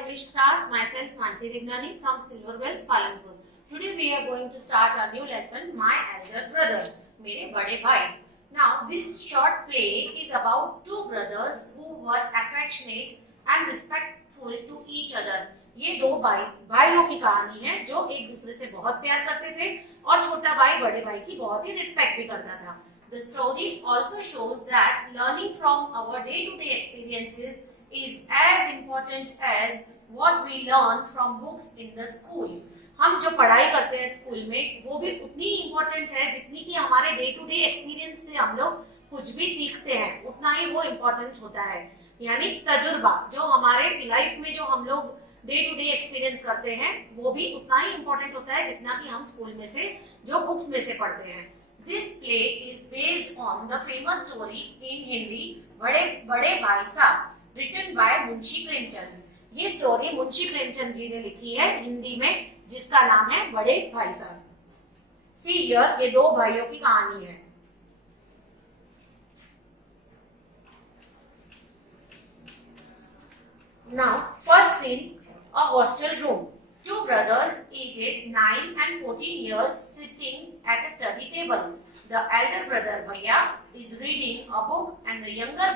English class. Myself Mansi Devnani from Silver Wells, Palampur. Today we are going to start our new lesson, My Elder Brother, मेरे बड़े भाई. Now this short play is about two brothers who were affectionate and respectful to each other. ये दो भाइयों की कहानी है जो एक दूसरे से बहुत प्यार करते थे और छोटा भाई बड़े भाई की बहुत ही रिस्पेक्ट भी करता था. The story also shows that learning from our day-to-day experiences is as important as what we learn from books in the school. हम जो पढ़ाई करते हैं स्कूल में वो भी उतनी इम्पोर्टेंट है जितनी कि हमारे डे टू डे एक्सपीरियंस से हम लोग कुछ भी सीखते हैं उतना ही वो इम्पोर्टेंट होता है. यानी तजुर्बा जो हमारे लाइफ में जो हम लोग डे टू डे एक्सपीरियंस करते हैं वो भी उतना ही इम्पोर्टेंट होता है जितना कि हम स्कूल में से जो बुक्स में से पढ़ते हैं. This play is based on the famous story in Hindi बड़े बड़े भाई साहब, written by मुंशी प्रेमचंद. ये स्टोरी मुंशी प्रेमचंद जी ने लिखी है हिंदी में जिसका नाम है बड़े भाई साहब. See here, ये दो भाइयों की कहानी है. Now first scene, a hostel room. Two brothers aged 9 and 14 years sitting at a study table. The elder brother Bhaiya is reading a book and the younger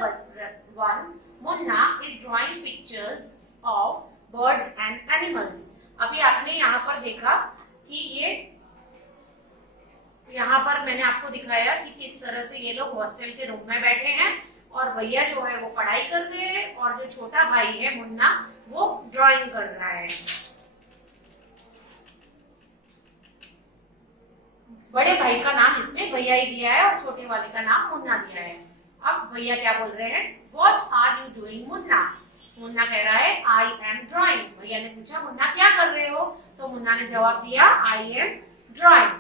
one Munna is drawing pictures of birds and animals. अभी आपने यहाँ पर देखा कि ये यहाँ पर मैंने आपको दिखाया कि किस तरह से ये लोग हॉस्टल के रूम में बैठे हैं और भैया जो है वो पढ़ाई कर रहे हैं और जो छोटा भाई है मुन्ना वो ड्राइंग कर रहा है. बड़े भाई का नाम इसमें भैया ही दिया है और छोटे वाले का नाम मुन्ना दिया है. अब भैया क्या बोल रहे हैं? What are you doing, Munna? Munna कह रहा है I am drawing. भैया ने पूछा मुन्ना क्या कर रहे हो? तो मुन्ना ने जवाब दिया I am drawing.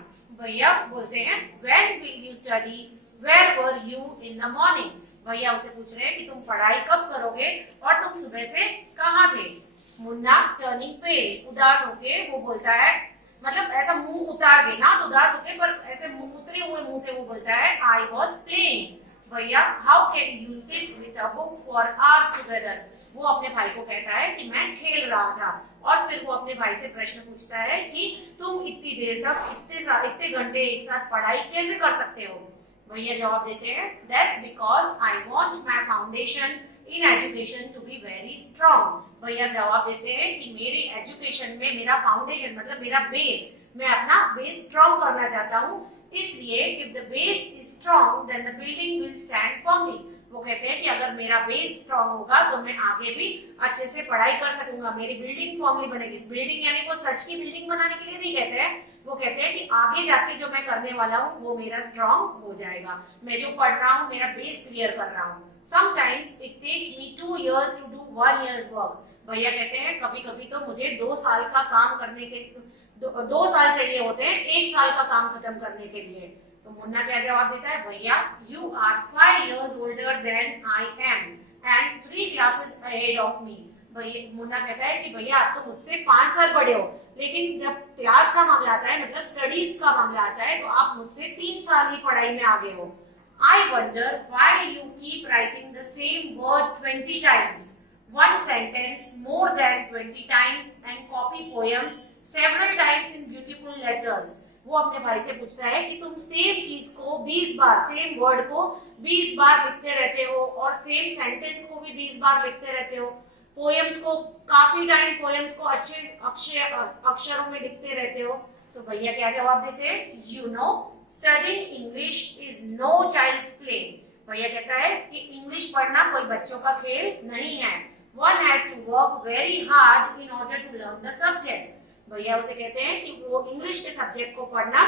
भैया बोलते हैं When will you study? Where were you in the morning? भैया उसे पूछ रहे हैं कि तुम पढ़ाई कब करोगे और तुम सुबह से कहाँ थे? मुन्ना टर्निंग पेज उदास होके वो बोलता है, मतलब ऐसा मुंह उतार के, ना उदास होके पर ऐसे उतरे हुए मुंह से वो बोलता है I was playing. भैया how can you sit with a book for hours together? वो अपने भाई को कहता है कि मैं खेल रहा था और फिर वो अपने भाई से प्रश्न पूछता है कि तुम इतनी देर तक इतने घंटे एक साथ पढ़ाई कैसे कर सकते हो? भैया जवाब देते हैं That's because I want my foundation in education to be very strong. भैया जवाब देते हैं कि मेरे एजुकेशन में मेरा फाउंडेशन मतलब मेरा बेस, मैं अपना बेस स्ट्रॉन्ग करना चाहता हूँ, इसलिए if the base is strong then the building will stand firmly. वो कहते हैं कि अगर मेरा बेस स्ट्रॉन्ग होगा तो मैं आगे भी अच्छे से पढ़ाई कर सकूंगा, मेरी बिल्डिंग फॉर्मली बनेगी. बिल्डिंग यानी वो सच की बिल्डिंग बनाने के लिए नहीं कहते हैं, वो कहते हैं कि आगे जाके जो मैं करने वाला हूँ वो मेरा स्ट्रॉन्ग हो जाएगा, मैं जो पढ़ रहा हूँ मेरा बेस क्लियर कर रहा हूँ. Sometimes it takes me 2 years to do 1 year's work. भैया कहते हैं कभी कभी तो मुझे 2 साल का काम करने के 2 साल चाहिए होते हैं 1 साल का काम खत्म करने के लिए. तो मुन्ना क्या जवाब देता है? भैया you are 5 years older than I am and 3 classes ahead of me. भैया मुन्ना कहता है कि भैया आप तो मुझसे 5 साल बड़े हो, लेकिन जब क्लास का मामला आता है मतलब स्टडीज का मामला आता है तो आप मुझसे 3 साल ही पढ़ाई में आगे हो. I wonder why you keep writing the same word 20 times, one sentence more than 20 times and copy poems several times in beautiful letters. वो अपने भाई से पूछता है कि तुम सेम चीज को 20 बार, सेम वर्ड को 20 बार लिखते रहते हो और सेम सेंटेंस को भी 20 बार लिखते रहते हो, पोएम्स को काफी टाइम पोएम्स को अच्छे अक्षरों में लिखते रहते हो. तो भैया क्या जवाब देते हैं? You know, studying English is no child's play. भैया कहता है कि इंग्लिश पढ़ना कोई बच्चों का खेल नहीं है. One has to work very hard in order to learn the subject. भैया उसे कहते हैं कि वो इंग्लिश के सब्जेक्ट को पढ़ना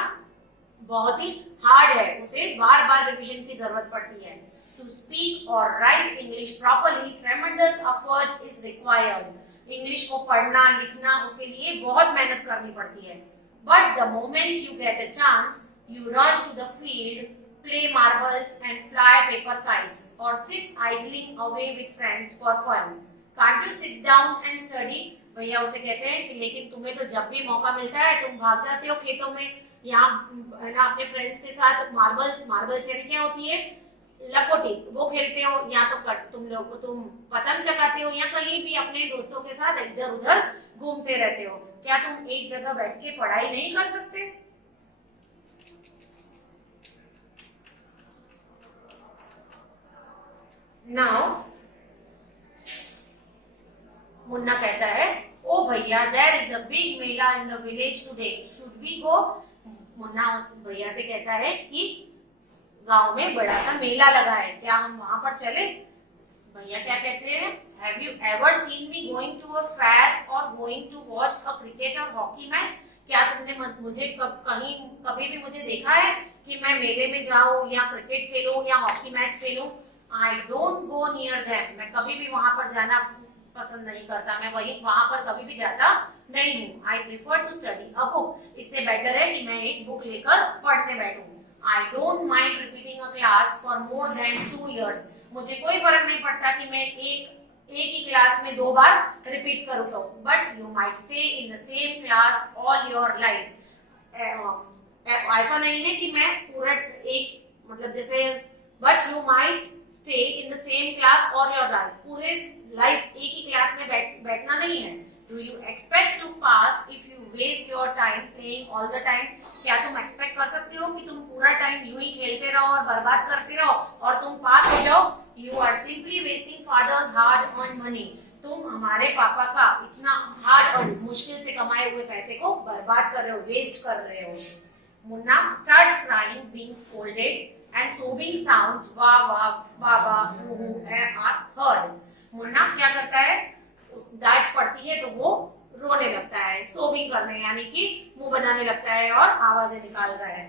बहुत ही हार्ड है, उसे बार बार रिवीजन की जरूरत पड़ती है. To speak or write English properly, tremendous effort is required. English को पढ़ना लिखना उसके लिए बहुत मेहनत करनी पड़ती है. But the moment you get a chance, you run to the field, play marbles and fly paper kites, or sit idling away with friends for fun. Can't you sit down and study? भैया उसे कहते हैं कि लेकिन तुम्हें तो जब भी मौका मिलता है तुम भाग जाते हो खेतों में, यहाँ ना अपने फ्रेंड्स के साथ मार्बल्स यानी क्या होती है? लखोटी वो खेलते हो, या तो तुम पतंग चगाते हो, या कहीं भी अपने दोस्तों के साथ इधर उधर घूमते रहते हो। क्या तुम एक जगह बैठ के पढ़ाई नहीं कर सकते? नाउ मुन्ना कहता है, ओ भैया there is a big mela in the village today, should we go? Munna भैया से कहता है कि गांव में बड़ा सा मेला लगा है, क्या हम वहां पर चले? भैया क्या कहते हैं, have you ever seen me going to a fair or going to watch a cricket और हॉकी मैच? क्या तुमने मुझे कभी भी मुझे देखा है कि मैं मेले में जाऊं या क्रिकेट खेलूं या हॉकी मैच खेलूं? I don't go near them, मैं कभी भी वहां पर जाना पसंद नहीं करता, मैं वहां पर कभी भी जाता नहीं हूँ। I prefer to study a book, इससे बेटर है कि मैं एक बुक लेकर पढ़ने बैठूं। I don't mind repeating a class for more than 2 years, मुझे कोई फर्क नहीं पड़ता कि मैं एक ही क्लास में 2 बार रिपीट करूं तो, but you might stay in the same class all your life. ऐसा नहीं है कि मैं पूरा एक मतलब जैसे, but you might stay in the same class all your life, पूरे लाइफ एक ही क्लास में बैठना नहीं है। Do you expect to pass if you waste your time playing all the time? क्या तुम एक्सपेक्ट कर सकते हो कि तुम पूरा टाइम यूं ही खेलते रहो और बर्बाद करते रहो और तुम पास हो जाओ? You are simply wasting father's hard earn money, तुम हमारे पापा का इतना हार्ड और मुश्किल से कमाए हुए पैसे को बर्बाद कर रहे हो, वेस्ट कर रहे हो। Munna starts crying, being scolded, and sobbing sounds wah wah wah wah hoo hoo are heard. Munna क्या करता है, उस डांट पड़ती है तो वो रोने लगता है, सोबिंग करने यानी कि मुंह बनाने लगता है और आवाजें निकाल रहा है।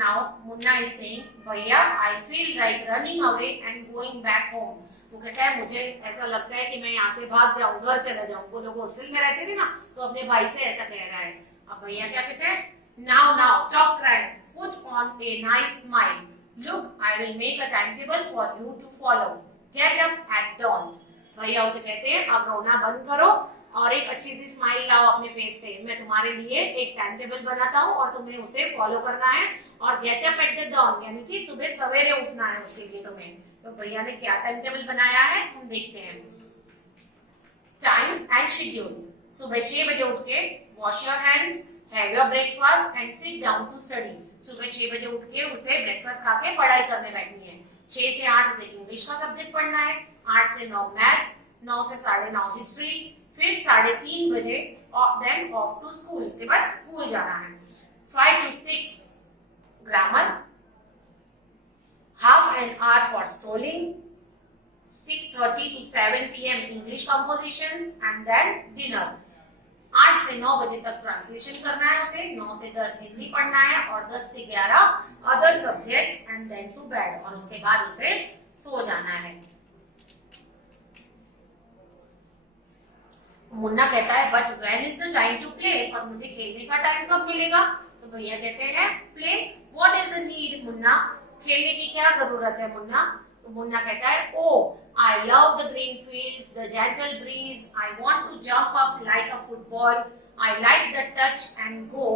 Now मुन्ना is saying, भैया I feel like running away and going back home. वो कहता है मुझे ऐसा लगता है कि मैं यहाँ से भाग जाऊं, घर चला जाऊं। वो लोग हॉस्टल में रहते थे ना, तो अपने भाई से ऐसा कह रहा है। अब भैया क्या कहते हैं, now stop crying, put on a nice smile, look I will make a timetable for you to follow, get up at dawn। भैया उसे कहते हैं अब रोना बंद करो और एक अच्छी सी स्माइल लाओ अपने फेस पे, मैं तुम्हारे लिए एक टाइम टेबल बनाता हूँ और तुम्हें उसे फॉलो करना है, और get up at the dawn यानी कि सुबह सवेरे उठना है उसके लिए तुम्हें। तो भैया ने क्या टाइम टेबल बनाया है हम देखते हैं। टाइम एंड शेड्यूल, सुबह 6 बजे उठ के wash your hands, have your breakfast and sit down to study. सुबह 6 बजे उठ के उसे ब्रेकफास्ट खा के पढ़ाई करने बैठनी है। 6 से 8 उसे इंग्लिश का सब्जेक्ट पढ़ना है, 8 से 9 मैथ्स, 9 से 9:30 हिस्ट्री, फिर 3:30 बजे देन ऑफ टू स्कूल, इसके बाद स्कूल जाना है। 5 to 6 grammar, half an hour for strolling, 6:30 to 7 p.m. English composition and then dinner। 8 से 9 बजे तक ट्रांसलेशन करना है उसे, 9 से 10 हिंदी पढ़ना है और 10 से 11 other subjects and then to bed, और उसके बाद उसे सो जाना है। मुन्ना कहता है but when is the time to play, और मुझे खेलने का टाइम कब मिलेगा? तो भैया कहते हैं play, what is the need Munna, खेलने की क्या जरूरत है मुन्ना? तो मुन्ना कहता है ओ I love the green fields, the gentle breeze, I want to jump up like a football, I like the touch and go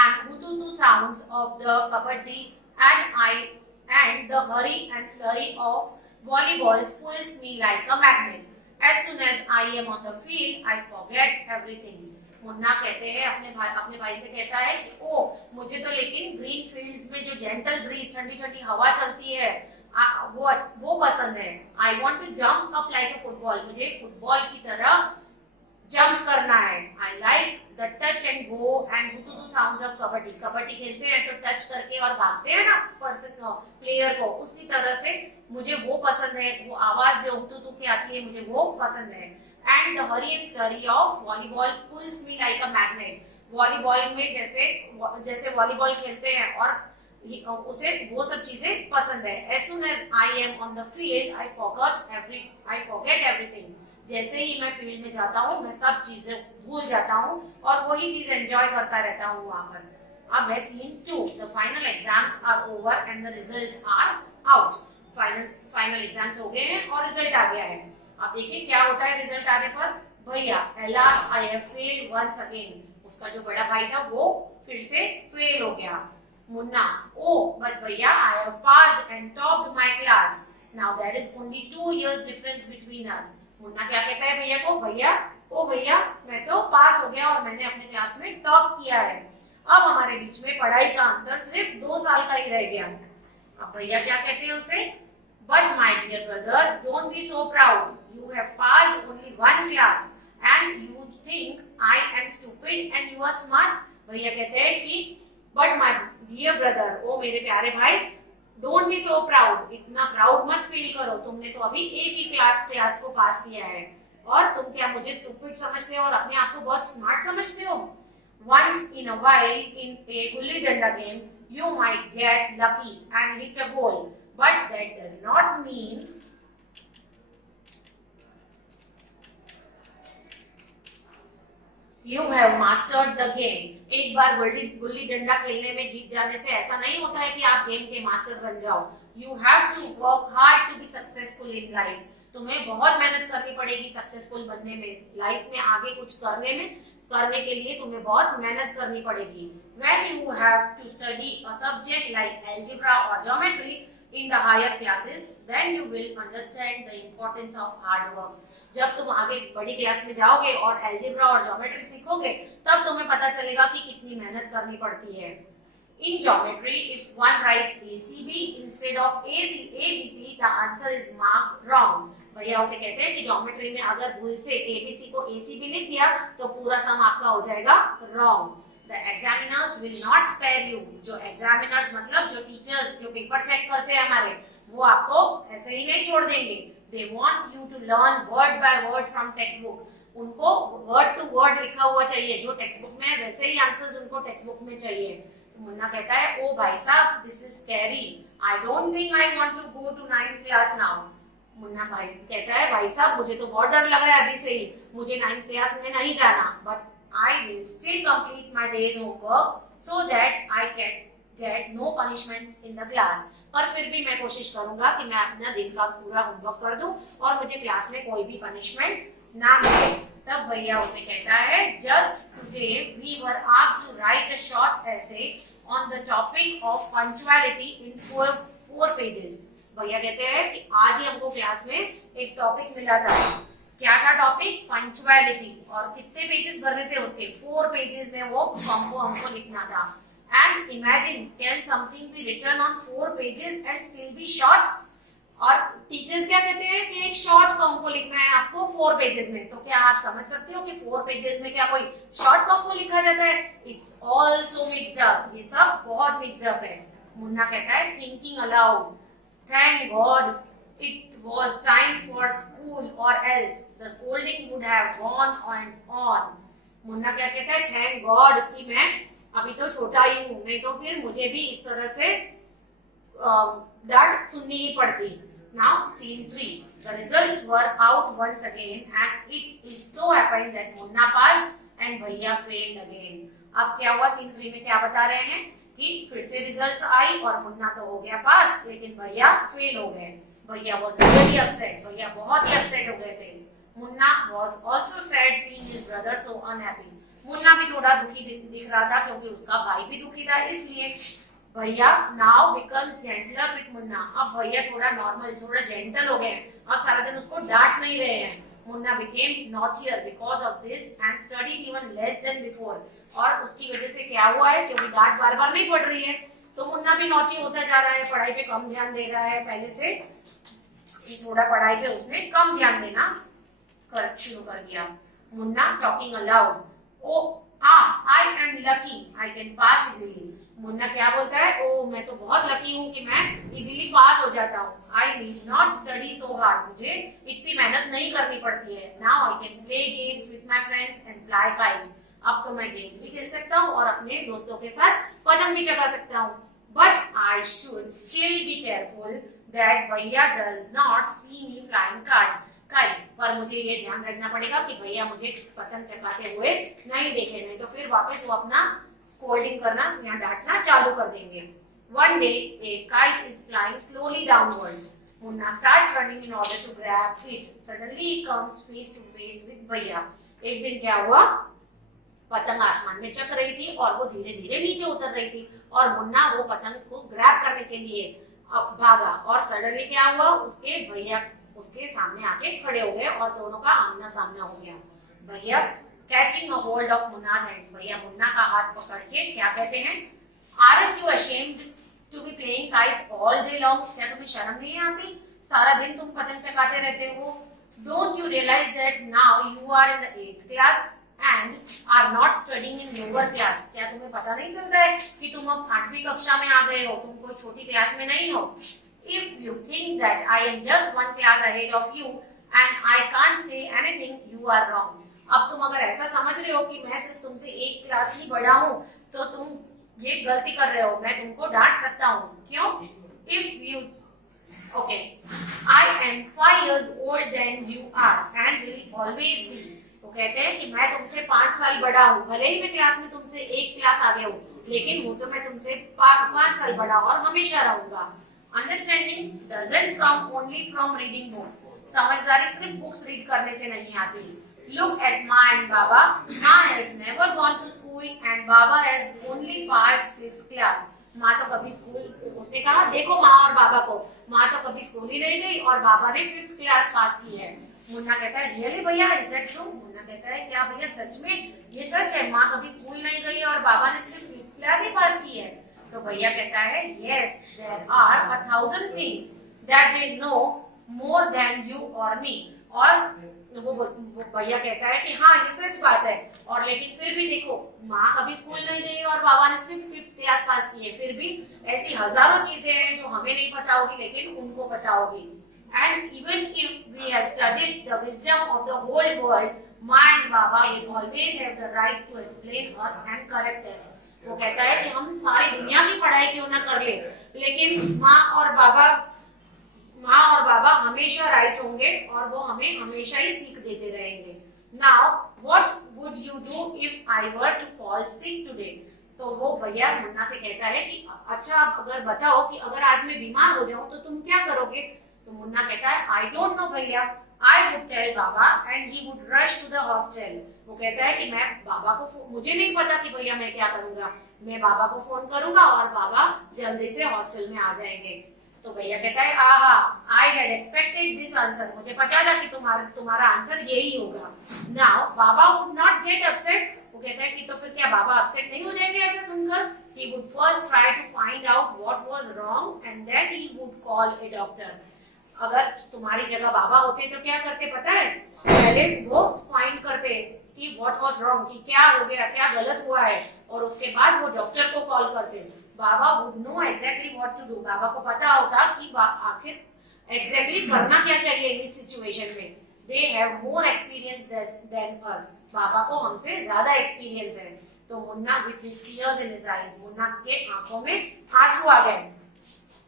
and hoo-doo sounds of the kabaddi, and the hurry and flurry of volleyballs pulls me like a magnet. As soon as I am on the field, I forget everything. Munna कहते हैं अपने भाई से कहता है ओ मुझे तो लेकिन ग्रीन फील्ड्स में जो जेंटल ब्रीज, ठंडी ठंडी हवा चलती है वो पसंद है। I want to jump up like a football, मुझे फुटबॉल की तरह जंप करना है। I like the touch and go and हुतुतु साउंड्स ऑफ कबड्डी, कबड्डी खेलते हैं तो टच करके और भागते हैं ना पर्सन प्लेयर को, उसी तरह से मुझे वो पसंद है, वो आवाज जो हुतुतु की आती है मुझे वो पसंद है। And the hurry and flurry of volleyball pulls me like a magnet, volleyball में जैसे वॉलीबॉल खेलते हैं और उसे वो सब चीजें पसंद है। As soon as I am on the field, I forget everything। जैसे ही मैं फील्ड में जाता हूँ मैं सब चीजें भूल जाता हूँ और वही चीज एंजॉय करता रहता हूँ वहां पर। अब है scene 2, the final exams are over and the results are out। Final exams हो गए हैं और रिजल्ट आ गया है। अब देखिए क्या होता है रिजल्ट आने पर, भैया alas I have failed once again, उसका जो बड़ा भाई था वो फिर से फेल हो गया। Munna, oh, but Bhaiya, I have passed and topped my class. Now there is only 2 years difference between us. Munna क्या कहता है भैया को, भैया ओ भैया मैं तो पास हो गया और मैंने अपने क्लास में टॉप किया है, अब हमारे बीच में पढ़ाई का अंतर सिर्फ 2 साल का ही रह गया। अब भैया क्या कहते हैं उसे, but my dear brother don't be so proud, you have passed only 1 class and you think I am stupid and you are smart. भैया कहते हैं कि बट माय डियर ब्रदर, ओ मेरे प्यारे भाई, डोंट बी सो प्राउड, इतना proud मत फील करो, तुमने तो अभी एक ही क्लास को पास किया है और तुम क्या मुझे स्टूपिड समझते हो और अपने आप को बहुत स्मार्ट समझते हो। Once in a while in A gulli danda game you might get lucky and hit a goal, but that does not mean You have mastered the game. एक बार गुल्ली डंडा खेलने में जीत जाने से ऐसा नहीं होता है कि आप गेम के मास्टर बन जाओ। You have to work hard to be successful in life. तुम्हें बहुत मेहनत करनी पड़ेगी सक्सेसफुल बनने में, लाइफ में आगे कुछ करने के लिए तुम्हें बहुत मेहनत करनी पड़ेगी। When you have to study a subject like algebra or geometry in the higher classes, then you will understand the importance of hard work. जब तुम आगे बड़ी क्लास में जाओगे और अलजेब्रा और ज्योमेट्री सीखोगे तब तुम्हें पता चलेगा कि कितनी मेहनत करनी पड़ती है। In geometry, if one writes ACB instead of ABC, the answer is marked wrong. भैया उसे कहते हैं कि ज्योमेट्री में अगर भूल से ABC को ACB लिख दिया तो पूरा सम आपका हो जाएगा wrong. The examiners will not spare you. जो examiners मतलब जो टीचर्स जो पेपर चेक करते हैं हमारे, वो आपको ऐसे ही नहीं छोड़ देंगे। They want you to learn word by word from textbook. उनको word to word लिखा हुआ चाहिए, जो टेक्स्ट बुक में है वैसे ही आंसर्स उनको टेक्स्ट बुक में चाहिए। मुन्ना कहता है, ओ भाई साहब this is scary, I don't think I want to go to 9th class now. Munna भाई कहता है, भाई साहब मुझे तो बहुत डर लग रहा है अभी से ही, मुझे 9th क्लास में नहीं जाना, but I will still complete my days homework so that I can get no punishment in the class. पर फिर भी मैं कोशिश करूंगा कि मैं अपना दिन का पूरा होमवर्क कर दूं और मुझे क्लास में कोई भी पनिशमेंट ना मिले। तब भैया उसे कहता है, just today we were asked to write a short essay on the topic of punctuality in 4 pages. भैया कहते हैं कि आज ही हमको क्लास में एक टॉपिक मिला था। क्या था टॉपिक? पंक्चुअलिटी। और कितने पेजेस भरने थे उसके? 4 पेजेस में वो हमको लिखना था। And imagine, can something be written on 4 pages and still be short? और टीचर्स क्या कहते हैं कि एक शॉर्ट कॉम्पो लिखना है आपको 4 पेजेस में। तो क्या आप समझ सकते हो कि 4 पेजेस में क्या कोई शॉर्ट कॉम्पो लिखा जाता है? It's all so mixed up, ये सब बहुत मिक्स्ड अप है। मुन्ना कहता है, thinking aloud, thank god it was time for school or else the scolding would have gone on. Munna क्या कहता है, थैंक गॉड कि मैं अभी तो छोटा ही हूं, नहीं तो फिर मुझे भी इस तरह से डांट सुननी ही पड़ती। Now scene 3. The results were out once again and it is so happened that Munna passed and Bhaiya failed again. अब क्या हुआ scene 3 में? क्या बता रहे हैं कि फिर से रिजल्ट्स आई और मुन्ना तो हो गया पास लेकिन भैया फेल हो गए। भैया was very upset. भैया बहुत ही अपसेट हो गए थे। Munna was also sad seeing his brother so unhappy. Munna भी थोड़ा दुखी दिख रहा था क्योंकि उसका भाई भी दुखी था, इसलिए भैया now becomes gentler with Munna. अब भैया थोड़ा नॉर्मल, थोड़ा जेंटल हो गए, अब सारा दिन उसको डांट नहीं रहे हैं। Munna became naughtier because of this and studied even less than before. और उसकी वजह से क्या हुआ है, क्योंकि डांट बार बार नहीं पड़ रही है तो मुन्ना भी नॉटी होता जा रहा है, पढ़ाई पे कम ध्यान दे रहा है पहले से, थोड़ा पढ़ाई पे उसने कम ध्यान देना शुरू कर दिया। Munna talking aloud, oh I am lucky I can pass easily. Munna क्या बोलता है, ओ मैं तो बहुत लकी हूँ कि मैं इजीली पास हो जाता हूँ। I need not study so hard, मुझे इतनी मेहनत नहीं करनी पड़ती है। Now I can play games with my friends and fly kites, अब तो मैं गेम्स भी खेल सकता हूँ और अपने दोस्तों के साथ पतंग भी चगा सकता हूँ। But I should still be careful that भैया does not see me flying kites, पर मुझे ये ध्यान रखना पड़ेगा कि भैया मुझे पतंग चगाते हुए नहीं देखे, नहीं तो फिर वापस वो अपना स्कोल्डिंग करना या डांटना चालू कर देंगे। One day a kite is flying slowly downwards. Munna starts running in order to grab it. Suddenly he comes face to face with भैया। एक दिन क्या हुआ, पतंग आसमान में चक रही थी और वो धीरे धीरे नीचे उतर रही थी और मुन्ना वो पतंग को ग्रैब करने के लिए भागा और सडनली क्या हुआ, उसके भैया उसके सामने आके खड़े हो गए और दोनों का आमना सामना हो गया। भैया catching a hold of Munna's hand, भैया मुन्ना का हाथ पकड़ के क्या कहते हैं, aren't you ashamed to be playing kites all day long, क्या तुम्हें शर्म नहीं आती, सारा दिन तुम पतंग चगाते रहते हो। Don't you realise that now you are in the 8th class and are not studying in lower class, क्या तुम्हें पता नहीं चलता है कि तुम अब 8वीं कक्षा में आ गए हो, तुम कोई छोटी क्लास में नहीं हो। If you think that I am just one class ahead of you and I can't say anything, you are wrong. अब तुम अगर ऐसा समझ रहे हो कि मैं सिर्फ तुमसे एक क्लास ही बड़ा हूँ तो तुम ये गलती कर रहे हो, मैं तुमको डांट सकता हूँ। क्यों? If you okay, I am 5 years older than you are and will always be. वो कहते हैं कि मैं तुमसे 5 साल बड़ा हूँ, भले ही मैं क्लास में तुमसे एक क्लास आगे हूँ, लेकिन वो तो मैं तुमसे 5 साल बड़ा और हमेशा रहूंगा। Understanding doesn't come only from reading books, समझदारी सिर्फ बुक्स रीड करने से नहीं आती। Look at Ma and Baba. Ma has never gone to school and Baba has only passed 5th class. माँ तो कभी स्कूल, उसने कहा देखो माँ और बाबा को, माँ तो कभी स्कूल ही नहीं गई और बाबा ने 5th क्लास पास की है। मुन्ना कहता है रियली भैया, इज दैट ट्रू? मुन्ना कहता है क्या भैया सच में ये सच है, माँ कभी स्कूल नहीं गई और बाबा ने सिर्फ 5th क्लास ही पास की है? तो भैया कहता है yes, there are 1000 things that they know more than you or me. और वो भैया कहता है कि हाँ ये सच बात है, और लेकिन फिर भी देखो माँ कभी स्कूल नहीं गई और बाबा ने सिर्फ 5th क्लास पास की है, फिर भी ऐसी हजारों चीजें हैं जो हमें नहीं पता होगी लेकिन उनको पता होगी। And even if we have studied the wisdom of the whole world, Ma and Baba will always have the right to explain us and correct us. वो कहता है कि हम सारी दुनिया की पढ़ाई क्यों ना कर ले, लेकिन माँ और बाबा हमेशा राइट होंगे और वो हमें हमेशा ही सीख देते रहेंगे। Now, what would you do if I were to fall sick today? तो वो भैया मुन्ना से कहता है कि अच्छा अब अगर बताओ कि अगर आज मैं बीमार हो जाऊं तो तुम क्या करोगे? तो मुन्ना कहता है आई डोंट नो भैया, आई वुड टेल बाबा and he would rush to the hostel. वो कहता है कि मैं बाबा को, मुझे नहीं पता कि भैया मैं क्या करूंगा, मैं बाबा को फोन करूंगा और बाबा जल्दी से हॉस्टल में आ जाएंगे। तो भैया कहता है आहा, I had expected this answer, मुझे पता था कि तुम्हारा आंसर यही होगा। Now Baba would not get upset. वो कहता है कि तो फिर क्या बाबा अपसेट नहीं हो जाएंगे ऐसे सुनकर? He would first try to find out what was wrong and then he would call a doctor. अगर तुम्हारी जगह बाबा होते तो क्या करते पता है? पहले वो फाइंड करते कि व्हाट वाज रॉन्ग, कि क्या हो गया, क्या गलत हुआ है, और उसके बाद वो डॉक्टर को कॉल करते। बाबा would know exactly what to do, बाबा को पता होता कि आखिर एग्जैक्टली करना क्या चाहिए इस सिचुएशन में। They have more experience than us, बाबा को हमसे ज्यादा एक्सपीरियंस है। तो Munna with his tears in his eyes, Munna के आंखों में आंसू आ गए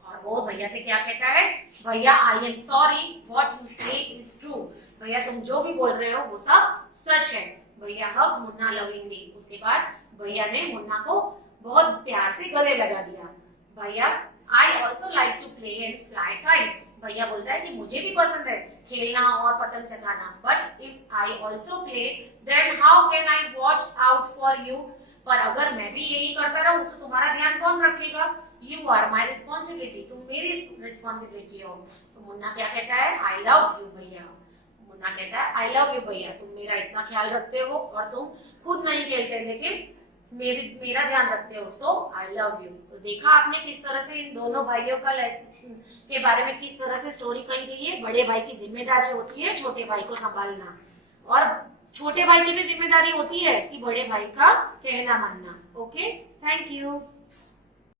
और वो भैया से क्या कहता है, भैया I am sorry, what you से इज ट्रू, भैया तुम जो भी बोल रहे हो वो सब सच है। भैया हग्स मुन्ना लविंगली। उसके बाद भैया ने मुन्ना को बहुत प्यार से गले लगा दिया। भैया I also like to play and fly kites, भैया बोलता है कि मुझे भी पसंद है खेलना और पतंग चगाना, but if I also play then how can I watch out for you, पर अगर मैं भी यही करता रहूं तो तुम्हारा ध्यान कौन रखेगा? यू आर माई रिस्पॉन्सिबिलिटी, तुम मेरी रिस्पॉन्सिबिलिटी हो। तो मुन्ना क्या कहता है, आई लव यू भैया। मुन्ना कहता है आई लव यू भैया, तुम मेरा इतना ख्याल रखते हो और तुम खुद नहीं खेलते लेकिन मेरा ध्यान रखते हो, सो आई लव यू। तो देखा आपने किस तरह से इन दोनों भाइयों का के बारे में किस तरह से स्टोरी कही गई है। बड़े भाई की जिम्मेदारी होती है छोटे भाई को संभालना, और छोटे भाई की भी जिम्मेदारी होती है कि बड़े भाई का कहना मानना। Okay, thank you.